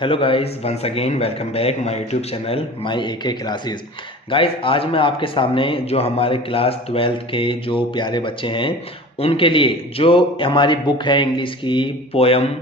Hello guys, once again welcome back my YouTube channel my AK classes. Guys, आज मैं आपके सामने जो हमारे क्लास 12th के जो प्यारे बच्चे हैं उनके लिए जो हमारी बुक है इंग्लिश की poem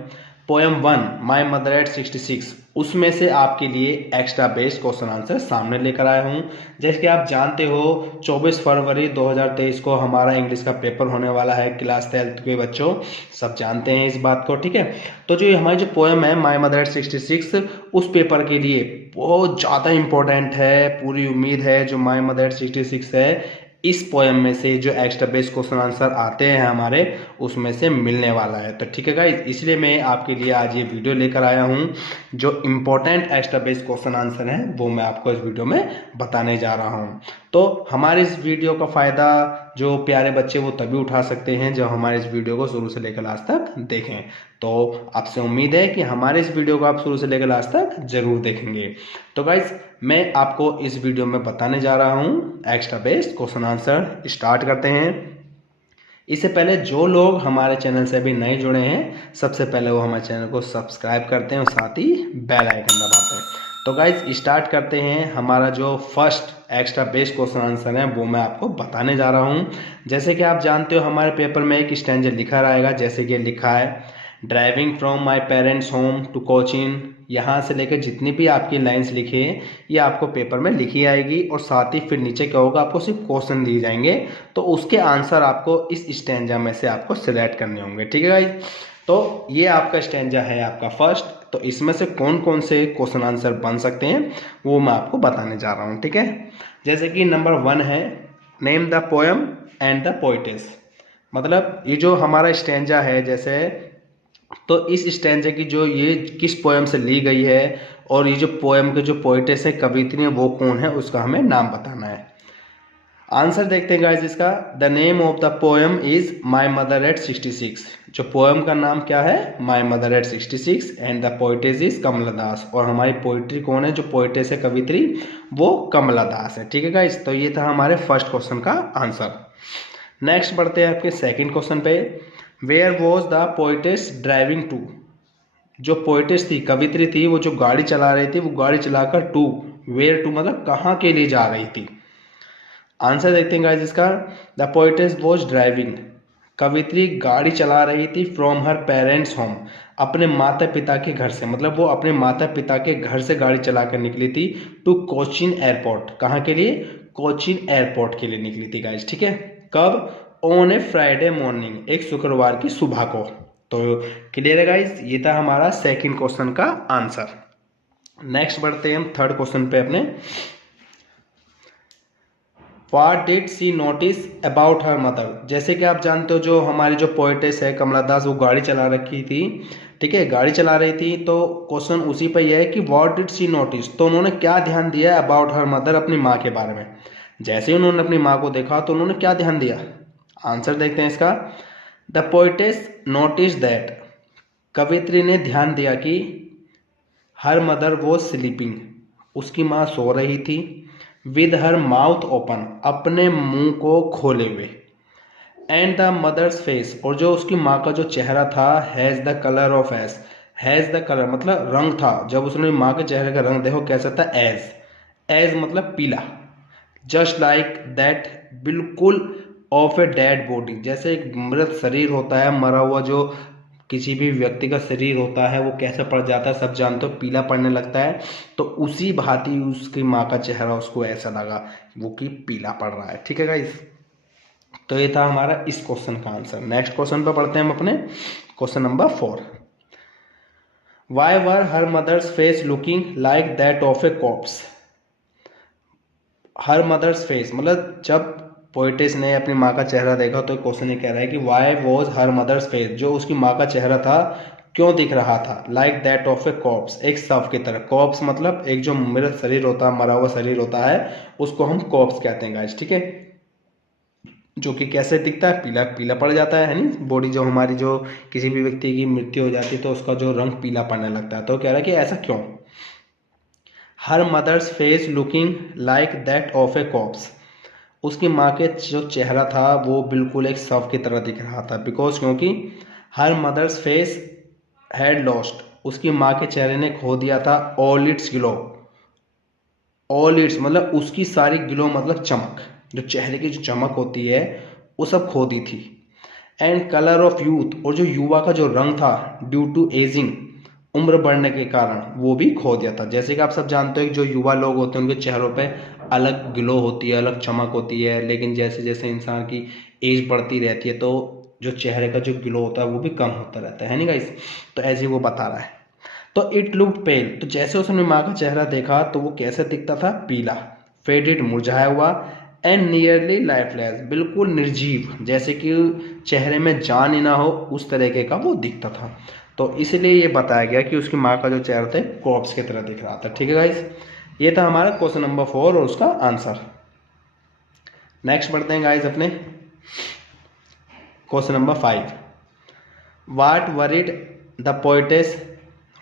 poem 1 my mother at 66 उसमें से आपके लिए एक्स्ट्रा बेस्ड क्वेश्चन आंसर सामने लेकर आया हूं। जैसे कि आप जानते हो 24 फरवरी 2023 को हमारा इंग्लिश का पेपर होने वाला है। क्लास 12th के बच्चों सब जानते हैं इस बात को, ठीक है। तो जो हमारी जो पोएम है माय मदर एट 66 उस पेपर के लिए बहुत ज़्यादा इम्पोर्टेंट है। पूरी उम्मीद है जो माय मदर एट 66 है इस पोएम में से जो एक्स्ट्रा बेस्ड क्वेश्चन आंसर आते हैं हमारे उसमें से मिलने वाला है। तो ठीक है गाइस, इसलिए मैं आपके लिए आज ये वीडियो लेकर आया हूँ। जो important extra based question answer हैं वो मैं आपको इस वीडियो में बताने जा रहा हूँ। तो हमारे इस वीडियो का फ़ायदा जो प्यारे बच्चे वो तभी उठा सकते हैं जब हमारे इस वीडियो को शुरू से लेकर लास्ट तक देखें। तो आपसे उम्मीद है कि हमारे इस वीडियो को आप शुरू से लेकर लास्ट तक जरूर देखेंगे। तो गाइज, मैं आपको इस वीडियो में बताने जा रहा हूँ extra based question answer. Start करते हैं। इससे पहले जो लोग हमारे चैनल से अभी नए जुड़े हैं सबसे पहले वो हमारे चैनल को सब्सक्राइब करते हैं और साथ ही बेल आइकन दबाते हैं। तो गाइज, स्टार्ट करते हैं। हमारा जो first extra based question answer है वो मैं आपको बताने जा रहा हूँ। जैसे कि आप जानते हो हमारे पेपर में एक स्टैंजर लिखा रहेगा, जैसे कि लिखा है driving from my parents home to Cochin. यहाँ से लेकर जितनी भी आपकी लाइंस लिखी है ये आपको पेपर में लिखी आएगी और साथ ही फिर नीचे क्या होगा, आपको सिर्फ क्वेश्चन दिए जाएंगे तो उसके आंसर आपको इस स्टैंजा में से आपको सिलेक्ट करने होंगे, ठीक है गाइज। तो ये आपका स्टैंजा है आपका फर्स्ट। तो इसमें से कौन कौन से क्वेश्चन आंसर बन सकते हैं वो मैं आपको बताने जा रहा हूँ, ठीक है। जैसे कि नंबर 1 है name the poem and the poetess. मतलब ये जो हमारा स्टैंजा है जैसे, तो इस स्टैंजा की जो ये किस पोएम से ली गई है और ये जो पोएम के जो पोइटेस है कवित्री है वो कौन है उसका हमें नाम बताना है। आंसर देखते हैं गाइस इसका। The name of the poem is my mother at 66। जो पोएम का नाम क्या है, my mother at 66 and the poetess is Kamala Das. और हमारी पोइट्री कौन है, जो पोइटेस है कवित्री वो कमला दास है, ठीक है गाइस। तो ये था हमारे फर्स्ट क्वेश्चन का आंसर। नेक्स्ट बढ़ते हैं आपके सेकंड क्वेश्चन पे। Where was the poetess driving to. जो पोइटेस थी कवित्री थी वो जो गाड़ी चला रही थी वो गाड़ी चलाकर टू, वेयर टू मतलब कहाँ के लिए जा रही थी। आंसर देखते हैं गाइस इसका। द पोइटेस वॉज ड्राइविंग, कवित्री गाड़ी चला रही थी फ्रॉम हर पेरेंट्स होम, अपने माता पिता के घर से। मतलब वो अपने माता पिता के घर से गाड़ी चलाकर निकली थी टू कोचीन एयरपोर्ट। कहाँ के लिए, कोचीन एयरपोर्ट के लिए निकली थी गाइस, ठीक है। कब, ऑन ए फ्राइडे मॉर्निंग, एक शुक्रवार की सुबह को। तो क्लियर है गाइस, ये था हमारा सेकंड क्वेश्चन का आंसर। नेक्स्ट बढ़ते हैं हम थर्ड क्वेश्चन पे अपने। What did she notice about her mother। जैसे कि आप जानते हो जो हमारी जो पोइटेस है कमला दास वो गाड़ी चला रखी थी, ठीक है, गाड़ी चला रही थी। तो क्वेश्चन उसी पर यह है कि व्हाट डिड शी नोटिस, तो उन्होंने क्या ध्यान दिया अबाउट हर मदर, अपनी माँ के बारे में। जैसे ही उन्होंने अपनी माँ को देखा तो उन्होंने क्या ध्यान दिया। आंसर देखते हैं इसका। द पोइटेस नोटिस दैट, कवित्री ने ध्यान दिया कि हर मदर वो स्लीपिंग, उसकी माँ सो रही थी, विद हर माउथ ओपन, अपने मुंह को खोले हुए, एंड द मदर्स फेस, और जो उसकी माँ का जो चेहरा था, has the colour of S, has the colour मतलब रंग था। जब उसने माँ के चेहरे का रंग देखो कैसा था, एज, एज मतलब पीला, जस्ट लाइक दैट बिल्कुल ऑफ ए डेड बॉडी, जैसे एक मृत शरीर होता है, मरा हुआ जो किसी भी व्यक्ति का शरीर होता है वो कैसे पड़ जाता है सब जानते हो, पीला पड़ने लगता है। तो उसी भांति उसकी माँ का चेहरा उसको ऐसा लगा वो कि पीला पड़ रहा है, ठीक है गाइस। तो ये था हमारा इस क्वेश्चन का आंसर। नेक्स्ट क्वेश्चन पे पढ़ते हैं हम अपने question number 4। Why were her mother's face looking like that of a corpse. Her mother's face मतलब जब पोइटेस ने अपनी माँ का चेहरा देखा तो क्वेश्चन ये कह रहा है कि why was her mother's face, जो उसकी माँ का चेहरा था क्यों दिख रहा था, like that of a corpse, एक शव की तरह। कॉप्स मतलब एक जो मृत शरीर होता है, मरा हुआ शरीर होता है, उसको हम कॉप्स कहते हैं गाइस, ठीक है। जो कि कैसे दिखता है, पीला पीला पड़ जाता है नहीं, बॉडी जो हमारी जो किसी भी व्यक्ति की मृत्यु हो जाती है तो उसका जो रंग पीला पड़ने लगता है। तो कह रहा है कि ऐसा क्यों। Her mother's face looking like that of a corpse, उसकी माँ के जो चेहरा था वो बिल्कुल एक शव की तरह दिख रहा था। बिकॉज क्योंकि her mother's face had lost, उसकी माँ के चेहरे ने खो दिया था all its glow. All its मतलब उसकी सारी ग्लो मतलब चमक, जो चेहरे की जो चमक होती है वो सब खो दी थी। एंड कलर ऑफ यूथ, और जो युवा का जो रंग था ड्यू टू एजिंग, उम्र बढ़ने के कारण वो भी खो दिया था। जैसे कि आप सब जानते हो कि जो युवा लोग होते हैं उनके चेहरों पे अलग ग्लो होती है, अलग चमक होती है, लेकिन जैसे जैसे इंसान की एज बढ़ती रहती है तो जो चेहरे का जो ग्लो होता है वो भी कम होता रहता है नहीं गाइस। तो ऐसे ही वो बता रहा है। तो इट लुक्ड पेल, तो जैसे उसने माँ का चेहरा देखा तो वो कैसे दिखता था, पीला, फेडेड मुरझाया हुआ, एंड नियरली लाइफलेस, बिल्कुल निर्जीव, जैसे कि चेहरे में जान ही ना हो उस तरीके का वो दिखता था। तो इसलिए ये बताया गया कि उसकी माँ का जो चेहरा था कॉर्प्स की तरह दिख रहा था। ठीक है गाइस, ये था हमारा क्वेश्चन नंबर 4 और उसका आंसर। नेक्स्ट बढ़ते हैं गाइस अपने question number 5। What worried the poetess,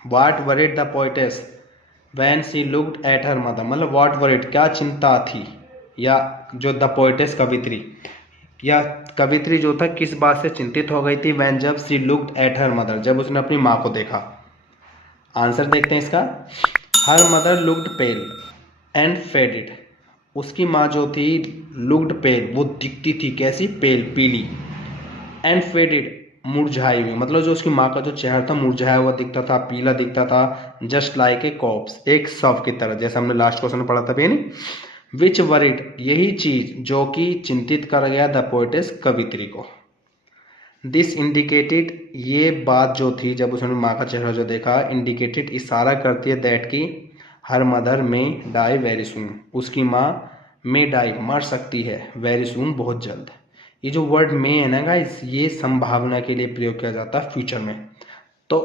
what worried the poetess when she looked at her mother, मतलब वाट वरिड क्या चिंता थी, या जो द पोइटेस कवित्री, या कवित्री जो था किस बात से चिंतित हो गई थी, वैन जब सी लुक्ड एट हर मदर, जब उसने अपनी माँ को देखा। आंसर देखते हैं इसका। Her mother looked pale and faded, उसकी माँ जो थी लुक्ड पेल, वो दिखती थी कैसी, पेल, पीली, एंड फेडेड, मुरझाई हुई, मतलब जो उसकी माँ का जो चेहरा था मुरझाया हुआ दिखता था, पीला दिखता था, जस्ट लाइक ए कॉप्स, एक शव की तरह, जैसे हमने लास्ट क्वेश्चन में पढ़ा था यानी। विच वरिड, यही चीज जो कि चिंतित कर गया द पोइटेस, कवित्री को। दिस इंडिकेटेड, ये बात जो थी जब उसने माँ का चेहरा जो देखा, इंडिकेटेड इशारा करती है दैट की हर मदर में डाई वेरी सून, उसकी माँ में डाई मर सकती है, वेरी सून बहुत जल्द। ये जो वर्ड में है ना गाइस, ये संभावना के लिए प्रयोग किया जाता है फ्यूचर में। तो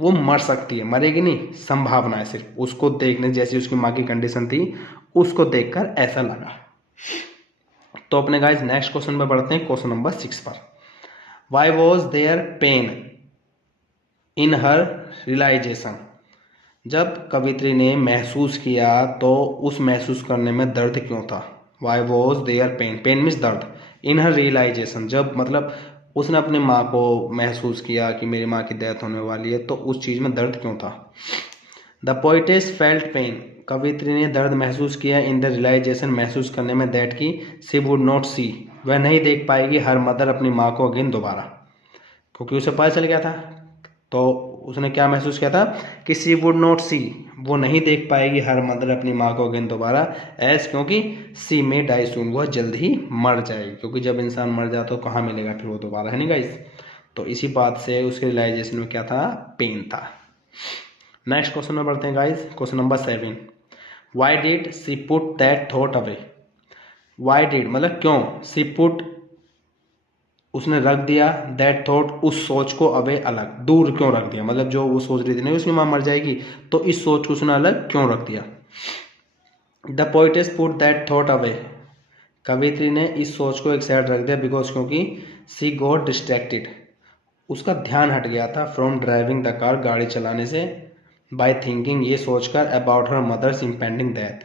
वो मर सकती है, मरेगी नहीं, संभावना है सिर्फ, उसको देखने जैसी उसकी माँ की कंडीशन थी उसको देखकर ऐसा लगा। तो अपने गाइस नेक्स्ट क्वेश्चन में बढ़ते हैं, क्वेश्चन नंबर 6 पर। Why was there pain in her realisation, जब कवित्री ने महसूस किया तो उस महसूस करने में दर्द क्यों था। Why was there pain, pain means दर्द, इन हर रियलाइजेशन, जब मतलब उसने अपने माँ को महसूस किया कि मेरी माँ की डेथ होने वाली है तो उस चीज़ में दर्द क्यों था। द पोइटेस फेल्ट पेन, कवित्री ने दर्द महसूस किया इन द रियलाइजेशन, महसूस करने में, दैट की सी वुड नॉट सी, वह नहीं देख पाएगी हर मदर, अपनी माँ को अगेन दोबारा, क्योंकि उसे पता चल गया था। तो उसने क्या महसूस किया था कि सी वुड नॉट सी, वो नहीं देख पाएगी हर मदर अपनी माँ को अगेन दोबारा, एज क्योंकि सी में डाई सून, वह जल्द ही मर जाएगी, क्योंकि जब इंसान मर जाए तो कहाँ मिलेगा फिर वो दोबारा, है नहीं गाइस। तो इसी बात से उसके रियलाइजेशन में क्या था, पेन था। नेक्स्ट क्वेश्चन में बढ़ते हैं guys, question number 7। Why did she put that thought away, why did मतलब क्यों, सी पुट उसने रख दिया, दैट थॉट उस सोच को, अवे अलग, दूर क्यों रख दिया, मतलब जो वो सोच रही थी नहीं उसकी माँ मर जाएगी तो इस सोच को उसने अलग क्यों रख दिया। The poetess put that thought away, कवित्री ने इस सोच को एक साइड रख दिया, बिकॉज क्योंकि सी गॉट डिस्ट्रैक्टेड, उसका ध्यान हट गया था, फ्रॉम ड्राइविंग द कार, गाड़ी चलाने से, बाय थिंकिंग ये सोचकर, about her mother's impending death,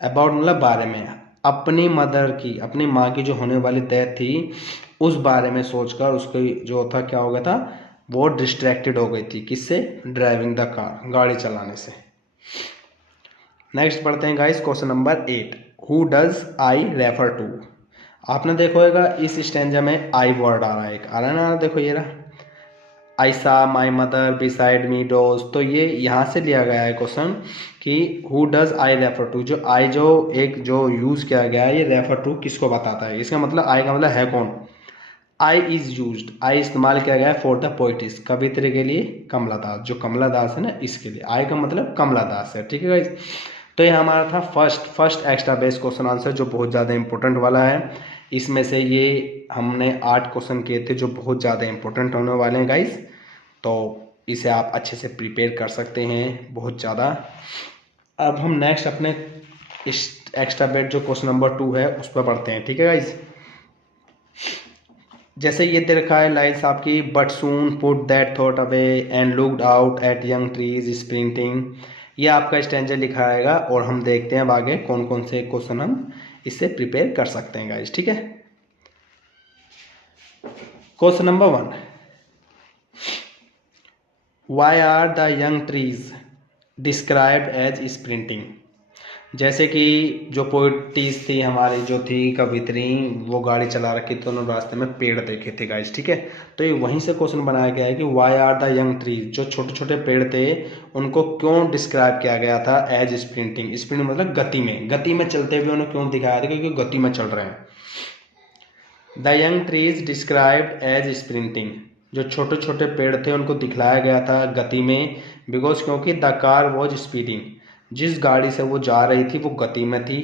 about मतलब बारे में, अपनी मदर की, अपनी माँ की जो होने वाली डेथ थी उस बारे में सोचकर उसकी जो था क्या हो गया था, वो डिस्ट्रैक्टेड हो गई थी, किससे, ड्राइविंग द कार, गाड़ी चलाने से। नेक्स्ट पढ़ते हैं guys, question number 8। Who does I refer to, आपने देखो होगा इस स्टैंजा में आई वर्ड आ रहा है, एक आ रहा है ना, देखो ये रहा, I saw my mother beside me doze, तो ये यहाँ से लिया गया है क्वेश्चन कि who does I refer to, जो आई जो एक जो यूज किया गया है ये रेफर टू किसको बताता है, इसका मतलब आई का मतलब है कौन। आई इज यूज्ड, आई इस्तेमाल किया गया है फॉर द पोइटिस, कवित्री के लिए, कमला दास, जो कमला दास है ना इसके लिए आई का मतलब कमला दास है। ठीक है गाइस, तो ये हमारा था first extra base question answer, जो बहुत ज़्यादा इंपॉर्टेंट वाला है। इसमें से ये हमने 8 क्वेश्चन किए थे जो बहुत ज़्यादा इंपॉर्टेंट होने वाले हैं गाइस, तो इसे आप अच्छे से प्रिपेयर कर सकते हैं बहुत ज़्यादा। अब हम नेक्स्ट अपने इस एक्स्ट्रा बेट जो क्वेश्चन नंबर 2 है उस पर बढ़ते हैं। ठीक है गाइस, जैसे ये दे रखा है लाइन्स आपकी, but soon put that thought away and looked out at young trees sprinting, ये आपका स्टैंजा लिखा आएगा और हम देखते हैं अब आगे कौन कौन से क्वेश्चन हम इससे प्रिपेयर कर सकते हैं गाइस। ठीक है, question number 1, why are the young trees described as sprinting. जैसे कि जो पोइटिस थी हमारी, जो थी कवित्री, वो गाड़ी चला रखी थी, उन्होंने रास्ते में पेड़ देखे थे गाइस, ठीक है। तो ये वहीं से क्वेश्चन बनाया गया है कि why are the young trees, जो छोटे छोटे पेड़ थे उनको क्यों डिस्क्राइब किया गया था एज स्प्रिंटिंग। स्प्रिंट मतलब गति में चलते हुए उन्हें क्यों दिखाया था, क्योंकि गति में चल रहे हैं। The young trees described as sprinting, जो छोटे छोटे पेड़ थे उनको दिखलाया गया था गति में, बिकॉज क्योंकि द कार वॉज स्पीडिंग, जिस गाड़ी से वो जा रही थी वो गति में थी।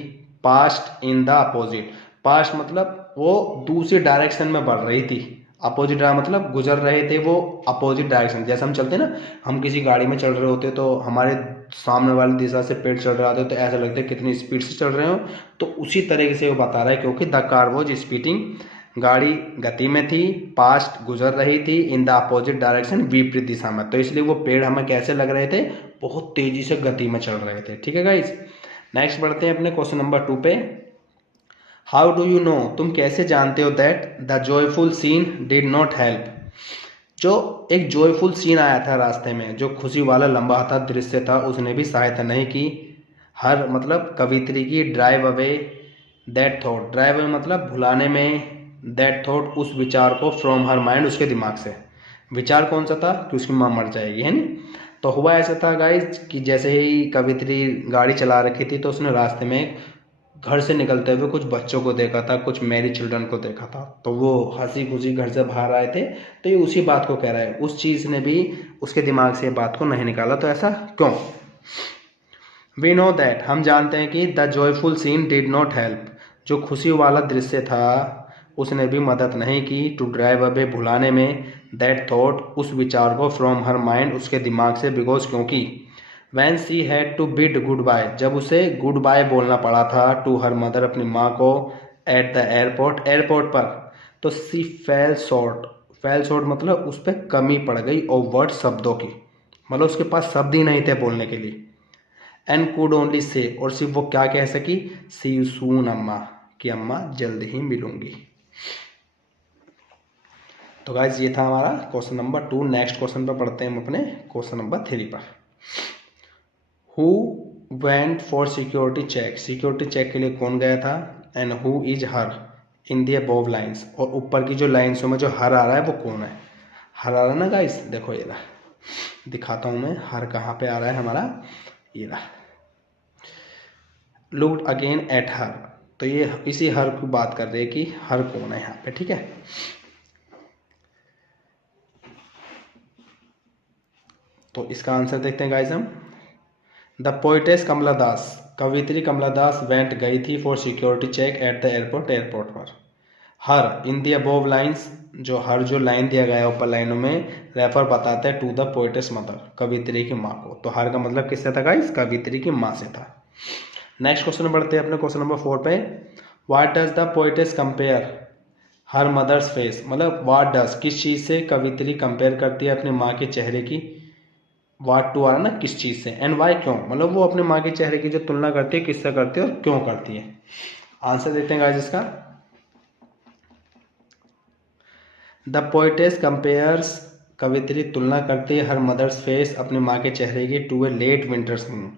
Past in the opposite, past मतलब वो दूसरी डायरेक्शन में बढ़ रही थी। अपोजिट मतलब गुजर रहे थे वो अपोजिट डायरेक्शन। जैसे हम चलते हैं ना, हम किसी गाड़ी में चल रहे होते तो हमारे सामने वाली दिशा से पेड़ चल रहे होते तो ऐसा लगता है कितनी स्पीड से चल रहे हो। तो उसी तरीके से वो बता रहा है, क्योंकि द कार वॉज स्पीडिंग, गाड़ी गति में थी, पास्ट गुजर रही थी, इन द अपोजिट डायरेक्शन विपरीत दिशा में, तो इसलिए वो पेड़ हमें कैसे लग रहे थे, बहुत तेजी से गति में चल रहे थे। ठीक है गाइस, नेक्स्ट बढ़ते हैं अपने क्वेश्चन नंबर 2 पे। हाउ डू यू नो, तुम कैसे जानते हो that the joyful scene did not help. जो एक जॉयफुल सीन आया था रास्ते में, जो खुशी वाला लंबा था दृश्य था, उसने भी सहायता नहीं की। हर मतलब कवित्री की drive away that thought, drive away मतलब भुलाने में, दैट थॉट उस विचार को, फ्रॉम हर माइंड उसके दिमाग से। विचार कौन सा था कि उसकी माँ मर जाएगी, है नी। तो हुआ ऐसा था गाइज कि जैसे ही कवित्री गाड़ी चला रखी थी तो उसने रास्ते में घर से निकलते हुए कुछ बच्चों को देखा था, कुछ मैरी चिल्ड्रन को देखा था, तो वो हंसी खुशी घर से बाहर आए थे। तो ये उसी बात को कह रहा है, उस चीज़ ने भी उसके दिमाग से ये बात को नहीं निकाला। तो ऐसा क्यों। वी नो दैट, हम जानते हैं कि the joyful scene did not help, जो खुशी वाला दृश्य था उसने भी मदद नहीं की, टू ड्राइव अवे भुलाने में, दैट थॉट उस विचार को, फ्रॉम हर माइंड उसके दिमाग से, बिकॉज क्योंकि, when she had to bid goodbye, जब उसे गुड बाय बोलना पड़ा था, टू हर मदर अपनी माँ को, एट द एयरपोर्ट एयरपोर्ट पर, तो सी फेल शॉर्ट, फेल शॉर्ट मतलब उस पर कमी पड़ गई और वर्ड शब्दों की, मतलब उसके पास शब्द ही नहीं थे बोलने के लिए। एंड कुड ओनली से, और सिर्फ वो क्या कह सकी, सी यू सून अम्मा, कि अम्मा जल्द ही मिलूंगी। तो गाइज ये था हमारा क्वेश्चन नंबर 2। नेक्स्ट क्वेश्चन पर पढ़ते हैं हम अपने क्वेश्चन नंबर 3 पर। Who went for security check, security check के लिए कौन गया था, and who is her in the above lines, और ऊपर की जो लाइन्सों में जो हर आ रहा है वो कौन है। हर आ रहा है ना गाइस, देखो ये रहा, दिखाता हूँ मैं हर कहाँ पे आ रहा है हमारा, ये रहा। लुक्ड अगेन एट हर, तो ये इसी हर की बात कर रही है कि हर कौन है यहाँ पे, ठीक है। तो इसका आंसर देखते हैं गाइस हम। द पोइटेस कमला दास, कवित्री कमला दास वेंट गई थी for security check at the airport, airport पर। हर इन दी अबोव लाइन्स, जो हर जो लाइन दिया गया है ऊपर लाइनों में, रेफर बताते हैं टू द पोइटेस मदर, कवित्री की माँ को। तो हर का मतलब किससे था गाइस, कवित्री की माँ से था। नेक्स्ट क्वेश्चन बढ़ते हैं अपने क्वेश्चन नंबर 4 पे। What does the poetess compare her mother's face, मतलब व्हाट डज किस चीज़ से कवित्री कंपेयर करती है अपनी माँ के चेहरे की। व्हाट टू आ रहा ना किस चीज़ से, एंड वाई क्यों, मतलब वो अपने माँ के चेहरे की जो तुलना करती है किससे करती है और क्यों करती है। आंसर देते हैं गाइस इसका। द पोइटेस कंपेयर्स, कवित्री तुलना करती है हर मदर्स फेस, अपनी माँ के चेहरे की, to a late winter's moon.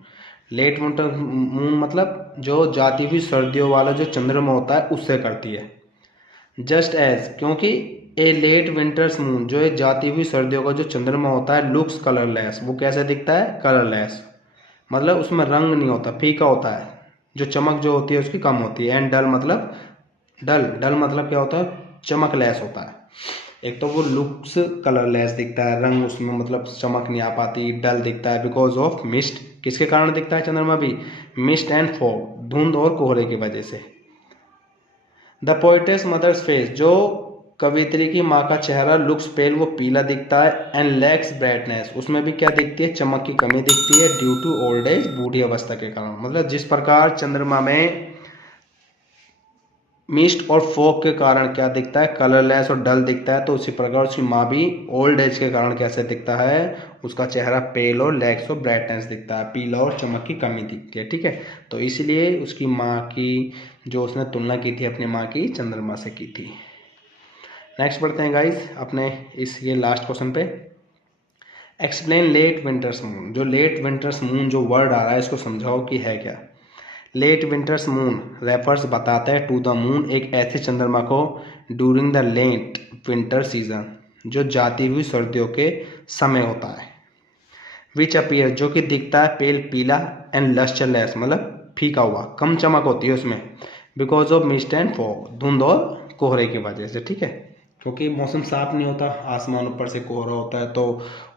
Late winter moon मतलब जो जाती हुई सर्दियों वाला जो चंद्रमा होता है उससे करती है। जस्ट एज, क्योंकि ए लेट विंटर्स मून, जो एक जाती हुई सर्दियों का जो चंद्रमा होता है, लुक्स कलरलेस, वो कैसे दिखता है, कलरलेस, मतलब उसमें रंग नहीं होता, फीका होता है, जो चमक जो होती है उसकी कम होती है। एंड डल मतलब, डल डल मतलब क्या होता है, चमक लेस होता है। एक तो वो लुक्स कलरलेस दिखता है, रंग उसमें मतलब चमक नहीं आ पाती, डल दिखता है, बिकॉज ऑफ मिस्ट, किसके कारण दिखता है चंद्रमा भी, मिस्ट एंड फॉग, धुंध और कोहरे की वजह से। द पोइटेस मदर्स फेस, जो कवित्री की माँ का चेहरा, लुक्स पेल वो पीला दिखता है, एंड लैक्स ब्राइटनेस, उसमें भी क्या दिखती है, चमक की कमी दिखती है, ड्यू टू ओल्ड एज, बूढ़ी अवस्था के कारण। मतलब जिस प्रकार चंद्रमा में मिस्ट और फॉग के कारण क्या दिखता है, कलरलेस और डल दिखता है, तो उसी प्रकार उसकी माँ भी ओल्ड एज के कारण कैसे दिखता है, उसका चेहरा पेल और लैक्स और ब्राइटनेस दिखता है, पीला और चमक की कमी दिखती है, ठीक है। तो इसलिए उसकी माँ की जो उसने तुलना की थी अपनी माँ की, चंद्रमा से की थी। नेक्स्ट बढ़ते हैं गाइस अपने इस ये लास्ट क्वेश्चन पे। Explain late winter's moon. जो लेट विंटर्स मून जो वर्ड आ रहा है इसको समझाओ कि है क्या। लेट विंटर्स मून रेफर्स बताता है टू द मून, एक ऐसे चंद्रमा को during the late winter season, जो जाती हुई सर्दियों के समय होता है। विच अपीयर जो कि दिखता है पेल पीला एंड लस्टरलेस मतलब फीका हुआ, कम चमक होती है उसमें, because of mist and fog धुंध और कोहरे की वजह से, ठीक है, क्योंकि मौसम साफ नहीं होता, आसमान ऊपर से कोहरा होता है तो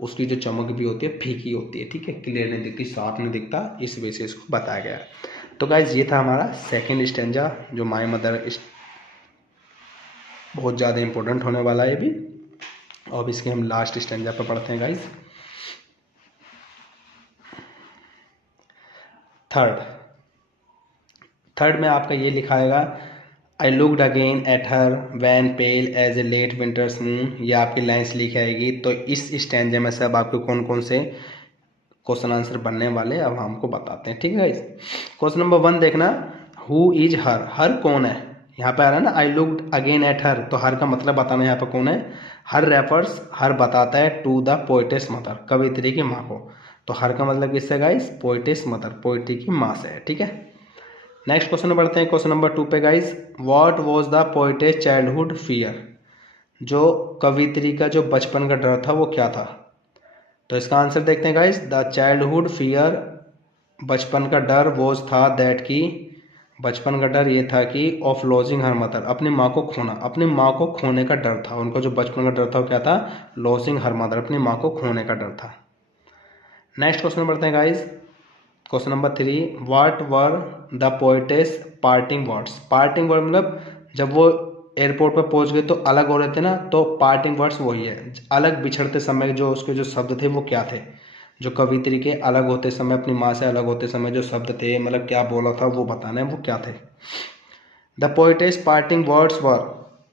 उसकी जो चमक भी होती है फीकी होती है, ठीक है, क्लियर नहीं दिखती, साफ नहीं दिखता, इस वजह से इसको बताया गया। तो गाइज ये था हमारा सेकेंड स्टैंजा जो माय मदर, बहुत ज़्यादा इंपॉर्टेंट होने वाला है भी। अब इसके हम लास्ट स्टैंजा पर पढ़ते हैं गाइज। थर्ड में आपका ये लिखाएगा I looked again at her wan pale as a late winter's moon, ये आपकी लाइन्स लिखी आएगी। तो इस स्टैंजे में से अब आपके कौन कौन से क्वेश्चन आंसर बनने वाले अब हमको बताते हैं, ठीक है गाइस। क्वेश्चन नंबर 1 देखना, हु इज हर, हर कौन है, यहाँ पे आ रहा है ना आई लुक्ड अगेन एट हर, तो हर का मतलब बताना यहाँ पे कौन है। हर रेफर्स, हर बताता है टू द पोएटेस मदर, कवित्री की माँ को, तो हर का मतलब किससे गाइस, पोएटेस मदर, पोएट्री की माँ से है, ठीक है। नेक्स्ट क्वेश्चन बढ़ते हैं, क्वेश्चन नंबर 2 पे guys, what was the poetess childhood fear, जो कवित्री का जो बचपन का डर था वो क्या था। तो इसका आंसर देखते हैं गाइस, द चाइल्डहुड फियर, बचपन का डर वॉज था दैट की, बचपन का डर ये था कि ऑफ लॉजिंग हर मदर, अपनी माँ को खोना, अपनी माँ को खोने का डर था उनका, जो बचपन का डर था वो क्या था, लॉजिंग हर मदर, अपनी माँ को खोने का डर था। नेक्स्ट क्वेश्चन बढ़ते हैं guys, question number 3, what were the poetess parting words, parting word मतलब जब वो एयरपोर्ट पर पहुंच गए तो अलग हो रहे थे ना, तो पार्टिंग वर्ड्स वही है, अलग बिछड़ते समय जो उसके जो शब्द थे वो क्या थे, जो कवित्री के अलग होते समय, अपनी माँ से अलग होते समय जो शब्द थे, मतलब क्या बोला था वो बताना है, वो क्या थे। The poetess parting words were,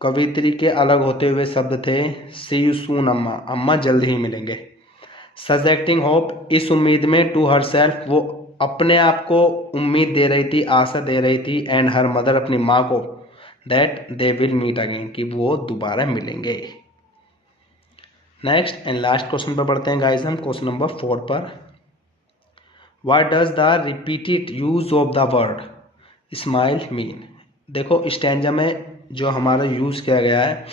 कवित्री के अलग होते हुए शब्द थे, सी यू सून अम्मा, अम्मा जल्द ही मिलेंगे। सजेक्टिंग होप, इस उम्मीद में, टू हर सेल्फ, वो अपने आप को उम्मीद दे रही थी, आशा दे रही थी, एंड हर मदर, अपनी माँ को, that they will meet again, कि वो दोबारा मिलेंगे। नेक्स्ट एंड लास्ट क्वेश्चन पर बढ़ते हैं गाइस हम, क्वेश्चन नंबर 4 पर, what does the repeated use of the word smile mean. देखो स्टैंजा में जो हमारा यूज़ किया गया है,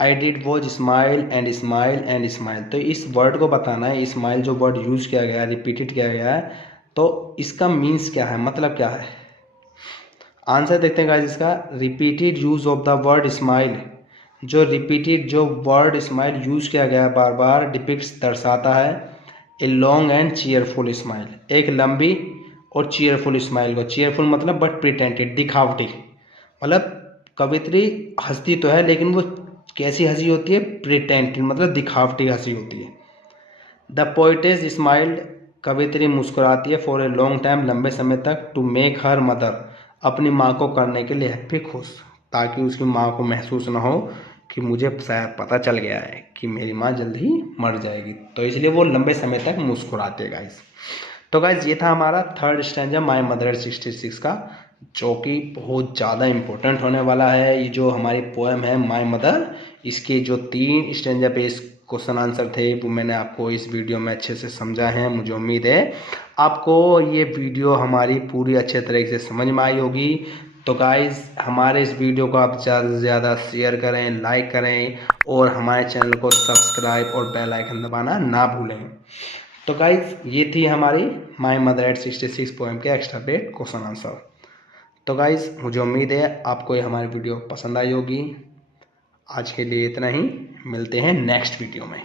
I did was smile and smile and smile, तो इस वर्ड को बताना है, स्माइल जो वर्ड यूज़ किया गया है, रिपीटेड किया गया है, तो इसका मीन्स क्या है, मतलब क्या है। आंसर देखते हैं गाइस इसका, repeated use of the word smile, जो रिपीटेड जो वर्ड स्माइल यूज किया गया है बार बार, डिपिक्ट्स दर्शाता है a long and cheerful smile, एक लंबी और चीयरफुल स्माइल को, चीयरफुल मतलब बट प्रिटेंटेड, दिखावटी, मतलब कवित्री हंसती तो है लेकिन वो कैसी हंसी होती है, प्रिटेंटेड मतलब दिखावटी हंसी होती है। द पोएटेस स्माइल्ड, कवित्री मुस्कुराती है, फॉर ए लॉन्ग टाइम, लंबे समय तक, टू मेक हर मदर, अपनी माँ को करने के लिए हैप्पी, खुश, ताकि उसकी माँ को महसूस ना हो कि मुझे शायद पता चल गया है कि मेरी माँ जल्द ही मर जाएगी, तो इसलिए वो लंबे समय तक मुस्कुराते हैं गाइस। तो गाइस ये था हमारा थर्ड स्टैंजा माय मदर 66 का, जो कि बहुत ज़्यादा इम्पोर्टेंट होने वाला है। ये जो हमारी पोएम है माय मदर, इसके जो 3 स्टैंजा पे क्वेश्चन आंसर थे वो मैंने आपको इस वीडियो में अच्छे से समझा है। मुझे उम्मीद है आपको ये वीडियो हमारी पूरी अच्छे तरीके से समझ में आई होगी। तो गाइज़ हमारे इस वीडियो को आप ज़्यादा से ज़्यादा शेयर करें, लाइक करें, और हमारे चैनल को सब्सक्राइब और बेल आइकन दबाना ना भूलें। तो गाइज़ ये थी हमारी माय मदर एट 66 पोएम के एक्स्ट्रा पेड क्वेश्चन आंसर। तो गाइज़ मुझे उम्मीद है आपको ये हमारी वीडियो पसंद आई होगी। आज के लिए इतना ही, मिलते हैं नेक्स्ट वीडियो में।